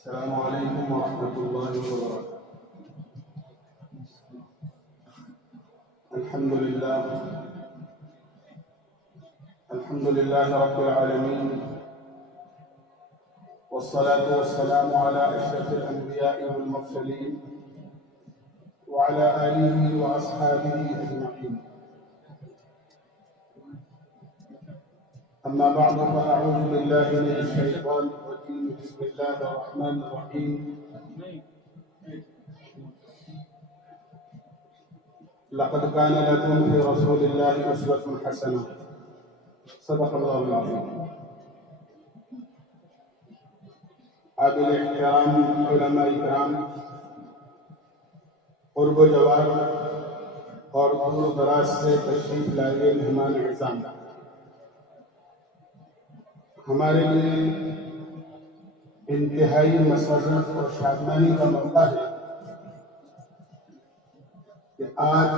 السلام علیکم ورحمۃ اللہ وبرکاتہ۔ الحمد للہ رب العالمین، والصلاة والسلام على أشرف الأنبياء والمرسلين وعلى آله وأصحابه أجمعين، أما بعد فأعوذ بالله من الشيطان الرجيم، بسم الله الرحمن الرحيم۔ لقد كان لكم في رسول الله أسوة حسنة، صدق الله العظيم۔ قابل احترام علماء اکرام، قرب و جوار اور دور و دراز سے تشریف لائے مہمان اعظام، ہمارے لیے انتہائی مسرت اور شادمانی کا موقع ہے کہ آج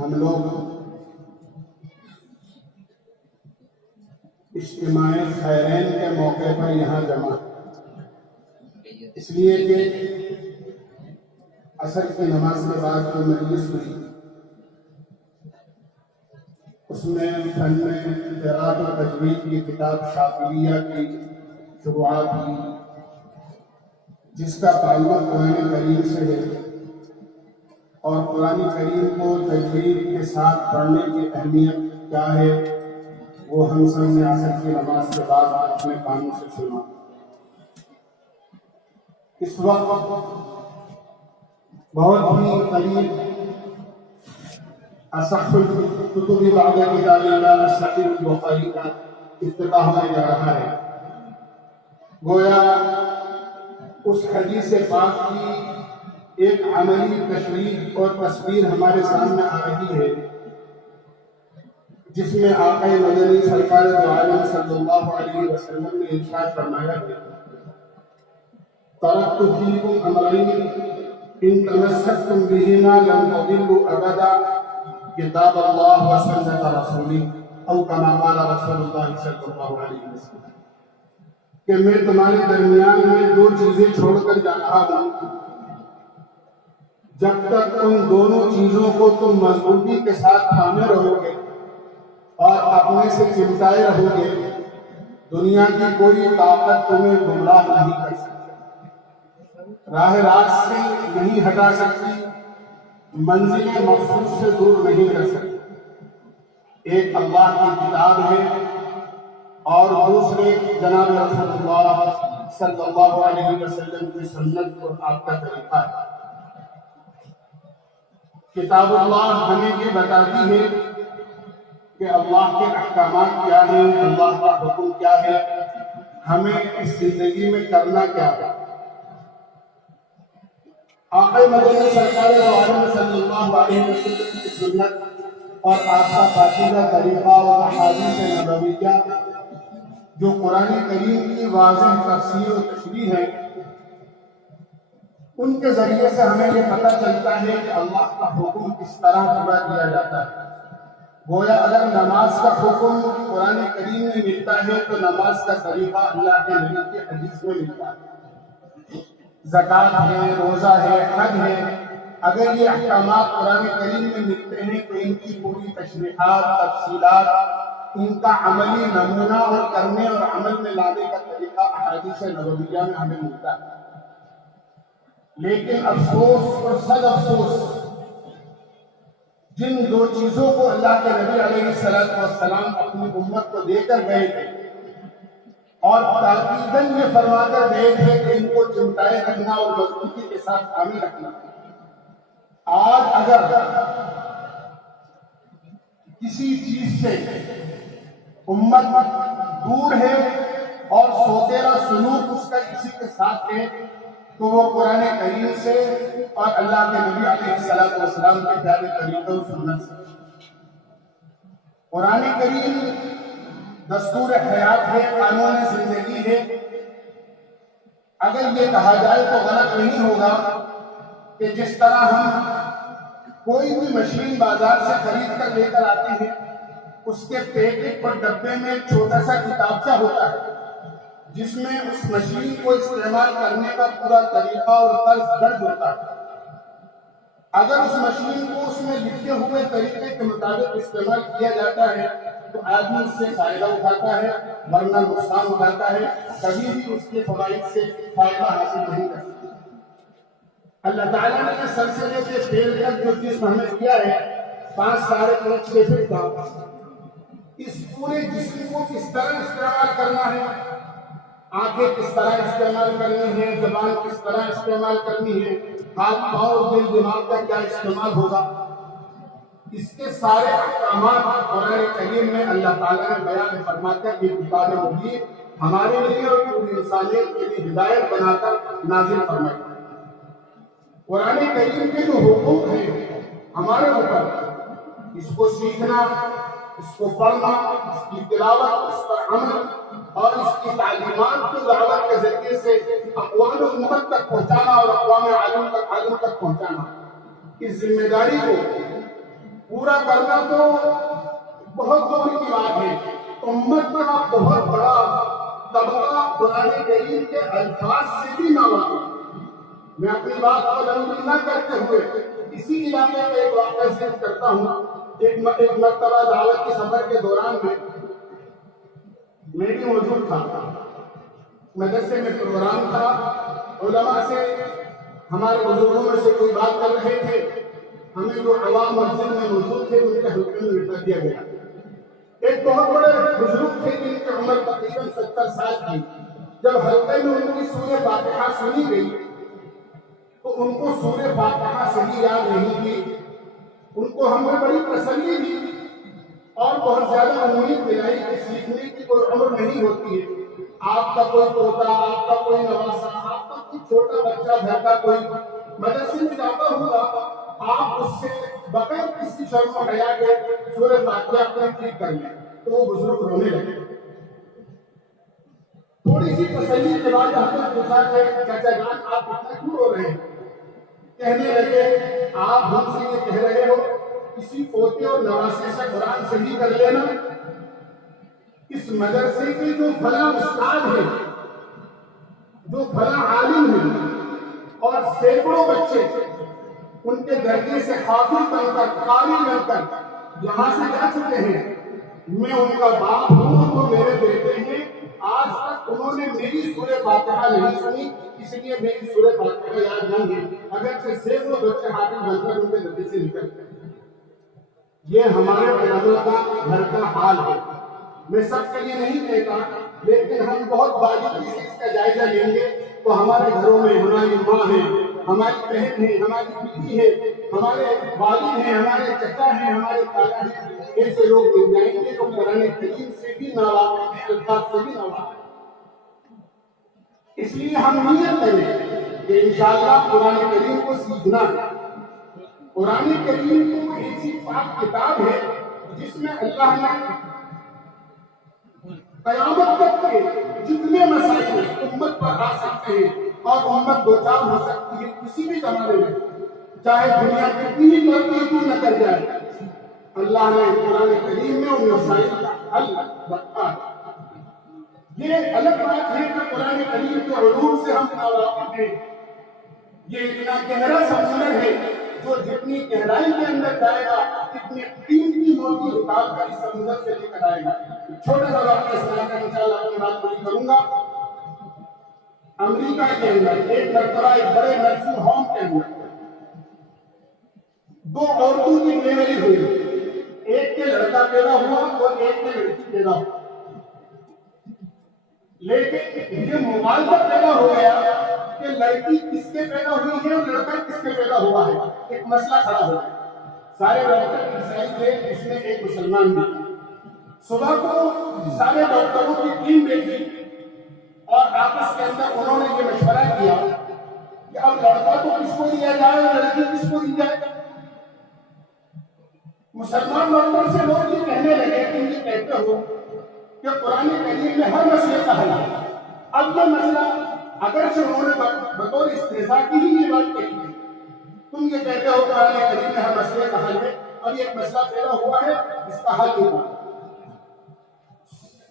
ہم لوگ اجتماع خیرین کے موقع پر یہاں جمع ہیں، اس لیے کہ عصر کی نماز کے بعد جو مجلس ہوئی اس میں فن قراءت و تجوید کی کتاب شاطبیہ کی شروعات کی، جس کا تعلق قرآن کریم سے ہے، اور قرآن کریم کو تجوید کے ساتھ پڑھنے کی اہمیت کیا ہے وہ ہم سب نے عصر کی نماز کے بعد اپنے کانوں سے سنا۔ اس وقت بہت ہی قریب اصح الکتب بعد کتاب اللہ صحیح البخاری کا افتتاح ہونے جا رہا ہے۔ گویا اس حدیث پاک کی ایک عملی تشریح اور تصویر ہمارے سامنے آ رہی ہے، جس میں آقا مدنی سرکار دو عالم صلی اللہ علیہ وسلم نے ارشاد فرمایا ہے، ترکت فیکم امرین ان تمسکتم بہما لن تضلوا ابدا، کتاب اللہ و سنت رسولی، او کما قال رسول اللہ صلی اللہ علیہ وسلم، کہ میں تمہارے درمیان میں دو چیزیں چھوڑ کر جا رہا ہوں، جب تک ان دونوں چیزوں کو تم مضبوطی کے ساتھ تھامے رہو گے اور اپنے سے چمٹائے رہو گے، دنیا کی کوئی طاقت تمہیں گمراہ نہیں کر سکتی، راہ راست سے نہیں ہٹا سکتی، منزل مقصود سے دور نہیں کر سکتی۔ ایک اللہ کی کتاب ہے اور دوسرے جناب رسول اللہ صلی اللہ علیہ وسلم کی سنت اور آپ کا طریقہ ہے۔ کتاب اللہ ہمیں یہ بتاتی ہے کہ اللہ کے احکامات کیا ہیں، اللہ کا حکم کیا ہے، ہمیں اس زندگی میں کرنا کیا ہے۔ آقا مدنی سرکار دو عالم صلی اللہ علیہ وسلم کی سنت اور آپ کا پاکیزہ طریقہ اور احادیث نبویہ جو قرآن کریم کی واضح تفسیر و تشریح ہے، ان کے ذریعے سے ہمیں یہ پتہ چلتا ہے کہ اللہ کا حکم کس طرح پورا کیا جاتا ہے۔ گویا اگر نماز کا حکم قرآن کریم میں ملتا ہے تو نماز کا طریقہ اللہ کے نبی کی حدیث میں ملتا ہے۔ زکوٰۃ ہے، روزہ ہے، حج ہے، اگر یہ احکامات قرآن کریم میں ملتے ہیں تو ان کی پوری تشریحات، تفصیلات، ان کا عملی نمونہ اور کرنے اور عمل میں لانے کا طریقہ احادیث نبویہ میں ہمیں ملتا ہے۔ لیکن افسوس اور صد افسوس، جن دو چیزوں کو اللہ کے نبی علیہ السلام اپنی امت کو دے کر گئے تھے اور تاکیداً یہ فرما کر گئے تھے کہ ان کو چمٹائے رکھنا اور مضبوطی کے ساتھ تھامے رکھنا، آج اگر کسی چیز سے امت دور ہے اور سوتیرا سلوک اس کا کسی کے ساتھ ہے تو وہ قرآن کریم سے اور اللہ کے نبی علیہ السلام کے پیارے طریقے و سنت سے۔ قرآن کریم دستور حیات ہے، قانون زندگی ہے۔ اگر یہ کہا جائے تو غلط نہیں ہوگا کہ جس طرح ہم کوئی بھی مشین بازار سے خرید کر لے کر آتے ہیں، اس کے پیکٹ اور ڈبے میں ایک چھوٹا سا کتابچہ ہوتا ہے جس میں اس مشین کو استعمال کرنے کا پورا طریقہ اور طرز درج ہوتا ہے۔ اگر اس مشین کو اس میں لکھے ہوئے طریقے کے مطابق استعمال کیا جاتا ہے تو آدمی اس سے فائدہ اٹھاتا ہے، ورنہ نقصان اٹھاتا ہے، کبھی بھی اس کے فوائد سے فائدہ حاصل نہیں کر سکتا۔ اللہ تعالیٰ نے سر سے لے کے پیر تک جو جسم ہمیں دیا ہے 5.5 فٹ کا، اس پورے جسم کو کس طرح استعمال کرنا ہے، آنکھیں کس طرح استعمال کرنی ہے، زبان کس طرح استعمال کرنی ہے، ہاتھ پاؤں دل دماغ کا کیا استعمال ہوگا، اس کے سارے احکامات قرآن کریم میں اللہ تعالیٰ نے بیان فرما کر یہ کتاب مبین ہمارے لیے اور پوری انسانیت کے لیے ہدایت بنا کر نازل فرمائی۔ قرآن کریم کے جو حقوق ہیں ہمارے اوپر، اس کو سیکھنا، اس کو پڑھنا، اس کی تلاوت، اس پر عمل اور اس کی تعلیمات کو دعوت کے ذریعے سے اقوام امت تک پہنچانا اور اقوام عالم تک پہنچانا، اس ذمہ داری کو پورا کرنا تو بہت دور کی بات ہے۔ امت کا بہت بڑا طبقہ قرآن کریم کے الفاظ سے بھی ناواقف۔ میں اپنی بات کو لمبی نہ کرتے ہوئے اسی علاقے کا ایک واقعہ ذکر کرتا ہوں۔ ایک مرتبہ دعوت کے سفر کے دوران میں بھی موجود تھا، مدرسے میں پروگرام تھا، علماء سے ہمارے بزرگوں میں سے کوئی بات کر رہے تھے، ہمیں جو عوام مسجد میں موجود تھے ان کے حلقے میں بٹھا دیا گیا۔ ایک بہت بڑے بزرگ تھے جن کی عمر تقریباً 70 سال تھی۔ جب حلقے میں ان کی سورہ فاتحہ سنی گئی تو ان کو سورہ فاتحہ صحیح یاد نہیں تھی۔ ان کو ہمیں بڑی تسلی دی اور بہت زیادہ امید دلائی کہ سیکھنے کی کوئی عمر نہیں ہوتی ہے۔ آپ کا کوئی پوتا، آپ کا کوئی نواسا، آپ کا کوئی چھوٹا بچہ گھر کا کوئی مدرسے میں جاتا ہوگا، آپ اس سے بغیر کسی شرم و حیا کے سورہ فاتحہ اپنے ٹھیک کر لیں۔ تو وہ بزرگ رونے لگے۔ تھوڑی سی تسلی کے بعد ہم نے پوچھا کہ چچا جان آپ اتنا کیوں رو رہے ہیں؟ کہنے لگے آپ ہم سے یہ کہہ رہے ہو کسی پوتے اور نواسے سے قرآن صحیح کر لینا، اس مدرسے کے جو فلاں استاد ہیں، جو فلاں عالم ہیں اور سینکڑوں بچے ان کے درجے سے حافظ بن کر، قاری بن کر یہاں سے جا چکے ہیں، میں ان کا باپ ہوں، وہ میرے بیٹے ہیں، آج تک انہوں نے میری سورہ فاتحہ نہیں سنی، اس لیے میری سورہ فاتحہ یاد نہیں ہے، اگرچہ سینکڑوں بچے حافظ بن کر ان کے درجے سے نکل گئے۔ یہ ہمارے علماء کا گھر کا حال ہے۔ میں سب کے لیے نہیں کہتا، لیکن ہم بہت باریکی سے اس کا جائزہ لیں گے تو ہمارے گھروں میں ہماری ماں ہے، ہماری بہن ہے، ہماری بیٹی ہے، ہمارے والد ہیں، ہمارے چچا ہیں، ہمارے تایا ہیں، ایسے لوگ مل جائیں گے جو قرآن کریم سے بھی ناواقف ہیں، الفاظ سے بھی ناواقف ہیں۔ اس لیے ہم نیت کریں کہ انشاءاللہ قرآن کریم کو سیکھنا ہے۔ قرآن کریم کو ایسی پاک کتاب ہے جس میں اللہ نے قیامت تک کے جتنے مسائل امت پر آ سکتے ہیں اور امت دوچار ہو سکتی ہے کسی بھی زمانے میں، چاہے دنیا کتنی ہی ترقی کیوں نہ کر جائے، اللہ نے قرآن کریم میں ان مسائل کا حل رکھا ہے۔ یہ الگ بات ہے کہ قرآن کریم کے علوم سے ہم ناواقف ہیں۔ یہ اتنا گہرا سمندر ہے جو جتنی گہرائی کے اندر جائے گا اتنی قیمتی موتی نکال کر اس سمندر سے لے کر آئے گا۔ چھوٹے سا واقعہ سنا کر انشاءاللہ اپنی بات پوری کروں گا۔ امریکہ کے اندر ایک مرتبہ ایک بڑے نرسنگ ہوم کے اندر 2 عورتوں کی ڈلیوری ہوئی، ایک کے لڑکا پیدا ہوا اور ایک کے لڑکی پیدا ہوئی، لیکن یہ مغالطہ پیدا ہو گیا کہ لڑکی کس کے پیدا ہوئی ہے اور لڑکا کس کے پیدا ہوا ہے۔ ایک مسئلہ کھڑا ہو گیا، سارے ڈاکٹر عیسائی تھے، اس میں ایک مسلمان بھی۔ صبح کو سارے ڈاکٹروں کی ٹیم بیٹھی اور آپس کے اندر انہوں نے یہ مشورہ کیا کہ اب لڑکا تو کس کو دیا جائے اور لڑکی کس کو دی جائے۔ مسلمان ڈاکٹر سے لوگ یہ کہنے لگے کہ یہ کہتے ہو کہ قرآن کریم میں ہر مسئلے کا حل ہے۔ اب یہ مسئلہ اگرچہ انہوں نے بطور استہزاء کی ہی یہ بات کہی ہے، تم یہ کہتے ہو قرآن کریم میں ہر مسئلے کا حل ہے، اب ایک مسئلہ پیدا ہوا ہے اس کا حل نہیں ہوا۔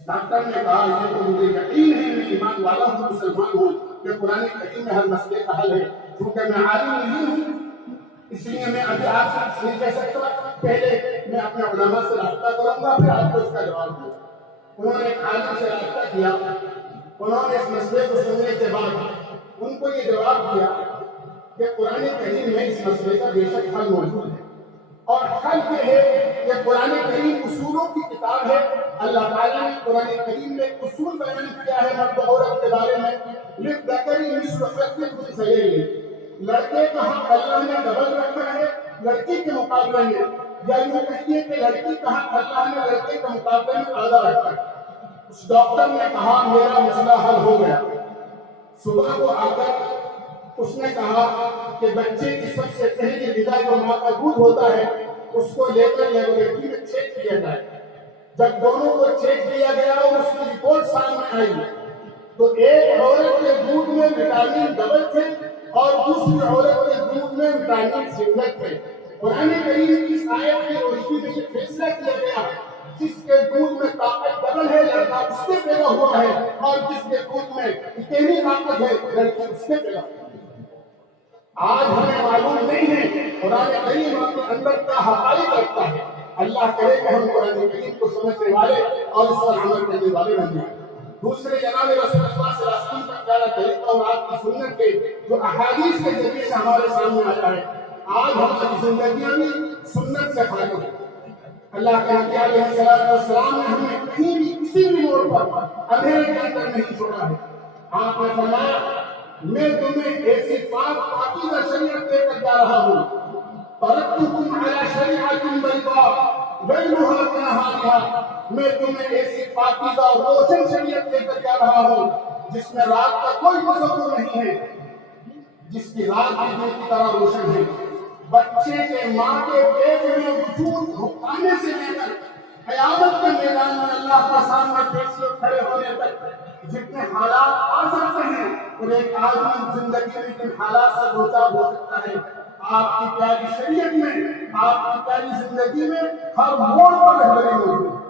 ڈاکٹر نے کہا یہ تو مجھے یقین ہے، میں ایمان والا ہوں، مسلمان ہوں کہ قرآن کریم میں ہر مسئلے کا حل ہے، کیونکہ میں عالم نہیں ہوں اس لیے میں ابھی آپ سے نہیں کہہ سکتا، پہلے میں اپنے علماء سے رابطہ کروں گا پھر آپ کو اس کا جواب دوں۔ انہوں نے ایک عالم سے رابطہ کیا، انہوں نے اس مسئلے کو سننے کے بعد ان کو یہ جواب دیا کہ قرآن کریم میں اس مسئلے کا بے شک حل موجود ہے، اور حل یہ ہے کہ قرآن کریم اصولوں کی کتاب ہے۔ اللہ تعالیٰ نے قرآن کریم میں اصول بیان کیا ہے مرد و عورت کے بارے میں، للذکر مثل حظ الانثیین، لڑکے کا حق اللہ نے ڈبل رکھا ہے لڑکی کے مقابلے میں، یا یوں کہیے کہ لڑکی کا حق اللہ نے لڑکے کے مقابلے میں آدھا رکھا ہے۔ اس ڈاکٹر نے کہا میرا مسئلہ حل ہو گیا۔ صبح کو آ کر اس نے کہا کہ بچے کی سب سے پہلی غذا جو ماں کا دودھ ہوتا ہے اس کو لے کر لیبورٹری میں چیک کیا جائے۔ جب دونوں کو چیک کیا گیا اور اس کی رپورٹ سامنے آئی تو ایک عورت کے دودھ میں وٹامن ڈبل تھے اور دوسری عورت کے دودھ میں وٹامن سنگل تھے۔ قرآن کریم کی اس آیت کی روشنی میں یہ فیصلہ کیا گیا جس کے دودھ میں طاقت ڈبل ہے لڑکا اس سے پیدا ہوا ہے، اور جس کے دودھ میں اتنی طاقت ہے لڑکی اس سے پیدا ہوا ہے۔ آج ہمیں معلوم نہیں ہے قرآن کریم اپنے اندر کا حقائق رکھتا ہے۔ اللہ کرے کہ ہم قرآن کریم کو سمجھنے والے اور اس پر عمل کرنے والے بن جائیں۔ دوسرے جناب رسول اللہ صلی اللہ علیہ وسلم کا پیارا طریقہ اور آپ کی سنت کے جو احادیث کے ذریعے سے ہمارے سامنے آیا ہے، آج ہماری زندگیاں بھی سنت سے خالی ہیں۔ اللہ کے نبی علیہ السلام نے ہمیں کہیں بھی کسی بھی موڑ پر اندھیرے کے اندر نہیں چھوڑا ہے۔ آپ نے فرمایا میں تمہیں ایسی پاک پاکیزہ شریعت دے کر جا رہا ہوں، ترکتکم علی شریعۃ بیضاء لیلھا کنہارھا، میں تمہیں ایسی پاکیزہ اور روشن شریعت دے کر جا رہا ہوں جس میں رات کا کوئی تصور نہیں ہے، جس کی رات بھی دن کی طرح روشن ہے۔ بچے کے ماں کے پیٹ میں وجود آنے سے لے کر قیامت کے میدان میں اللہ کا سامنے پیش کھڑے ہونے تک جتنے حالات آ سکتے ہیں اور ایک آدمی زندگی میں جن حالات سے دوچار ہو سکتا ہے، آپ کی پیاری شریعت میں، آپ کی پیاری زندگی میں ہر موڑ پر رہبری موجود ہے۔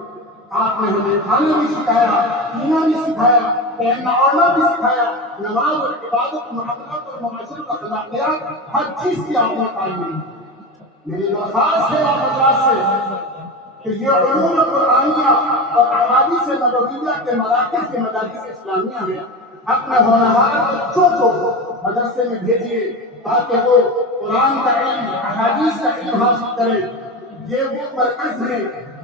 آپ نے ہمیں کھانا بھی سکھایا، پینا بھی سکھایا، پہننا اوڑھنا بھی سکھایا، نماز اور عبادت، معاملات اور معاشرت اخلاقیات ہر چیز کی آپ نے تعلیم دی۔ میری درخواست ہے آپ حضرات سے کہ یہ علوم قرآنیہ اور احادیث نبویہ کے مراکز کے مدارس اسلامیہ میں اپنے ہونہار بچوں کو مدرسے میں بھیجیے تاکہ وہ قرآن کا علم، احادیث کا علم حاصل کریں۔ یہ وہ مرکز ہیں،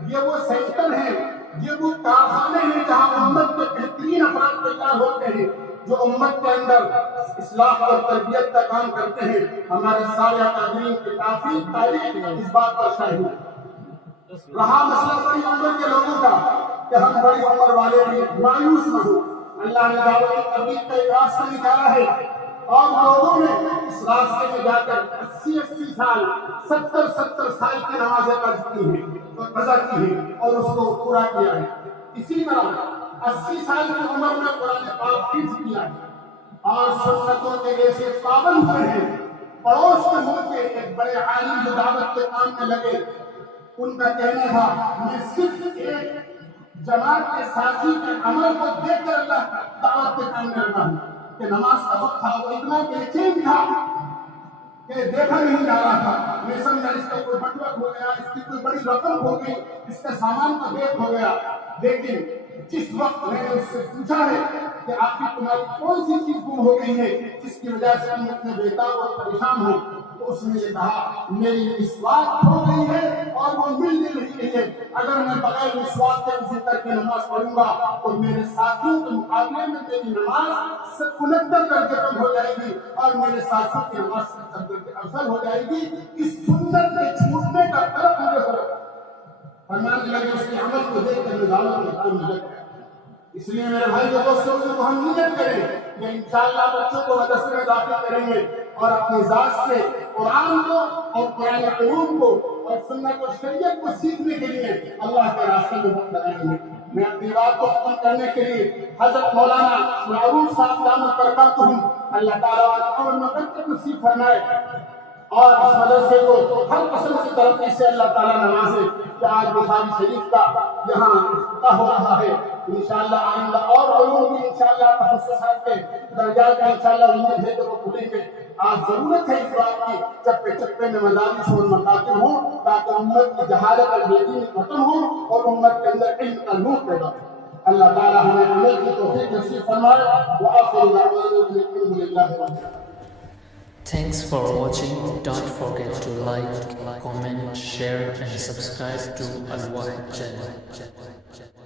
یہ وہ سینٹر ہیں، یہ وہ کارخانے ہیں جہاں امت کے بہترین افراد تیار ہوتے ہیں جو امت کے اندر اصلاح اور تربیت کا کام کرتے ہیں۔ ہمارے سارے اکابرین کی کافی تاریخ اس بات پر شاہد ہے۔ رہا مسئلہ بڑی عمر کے لوگوں کا کہ ہم بڑی عمر والے بھی مایوس نہ ہوں، اللہ نے دعوت تبلیغ کا ایک راستہ نکالا ہے اور لوگوں نے اس راستے میں جا کر 80 سال 70 سال کی نمازیں قضا کی ہیں اور اس کو پورا کیا ہے۔ اسی طرح 80 سال کی عمر میں قرآن پاک حفظ کیا ہے اور سنتوں کے ایسے پابند ہوئے ہیں۔ پڑوس کے ملک کے ایک بڑے عالم جو دعوت کے کام میں لگے، ان کا کہنا تھا میں صرف ایک جماعت کے ساتھی کے عمل کو دیکھ کر اللہ دعوت کے کام میں لگا ہوں کہ نماز کا وقت تھا، وہ اتنا بے چین تھا کہ دیکھا نہیں جا رہا تھا۔ میں سمجھا اس کا کوئی بٹوک ہو گیا، اس کی کوئی بڑی رقم ہو گئی، اس کا سامان کا بیگ ہو گیا۔ لیکن جس وقت میں نے اس سے پوچھا ہے کہ آپ کی تمہاری کون سی چیز گم ہو گئی ہے جس کی وجہ سے ہم اتنے بےتاب اور پریشان ہوں، تو اس نے یہ کہا میری مسواک کھو گئی ہے اور وہ مل نہیں رہی ہے۔ اگر میں بغیر مسواک کے وضو کر کے نماز پڑھوں گا تو میرے ساتھیوں کے مقابلے میں میری نماز 69 درجے کم ہو جائے گی اور میرے ساتھیوں کی نماز 70 درجے افضل ہو جائے گی۔ اس سنت کے چھوٹنے کا فرق مجھے ہو رہا ہے۔ فرمانے لگے اس کے عمل کو دیکھ کر نظاموں میں کام مل گیا۔ اس لیے میرے بھائی دوستوں کو ہم نیت کریں کہ انشاءاللہ بچوں کو مدرسے میں داخل کریں گے اور اپنی ذات سے قرآن کو اور قرآن علوم کو اور سنت و شریعت کو سیکھنے کے لیے اللہ کے راستے میں وقت لگائیں گے۔ میں اپنی بات کو ختم کرنے کے لیے حضرت مولانا معروف صاحب دامت برکاتہم اللہ تعالیٰ عمر میں برکت نصیب فرمائے، اور اس مدرسے کو ہر قسم کی ترقی سے اللہ تعالیٰ نوازے کہ آج بخاری شریف کا یہاں افتتاح ہو رہا ہے انشاءاللہ آئندہ اور علوم بھی انشاءاللہ تخصصات کے درجات میں انشاءاللہ امید ہے کہ وہ کھلیں گے آج ضرورت ہے اس بات کی چپے چپے میں مدارس اور مکاتب ہوں تاکہ امت کی جہالت اور بے دینی ختم ہو اور امت کے اندر علم کا نور پیدا ہو اللہ تعالیٰ ہمیں عمل کی توفیق نصیب فرمائے وآخر دعوانا ان الحمد للہ رب العالمین. Thanks for watching. Don't forget to like, comment, share and subscribe to Al Wahid channel.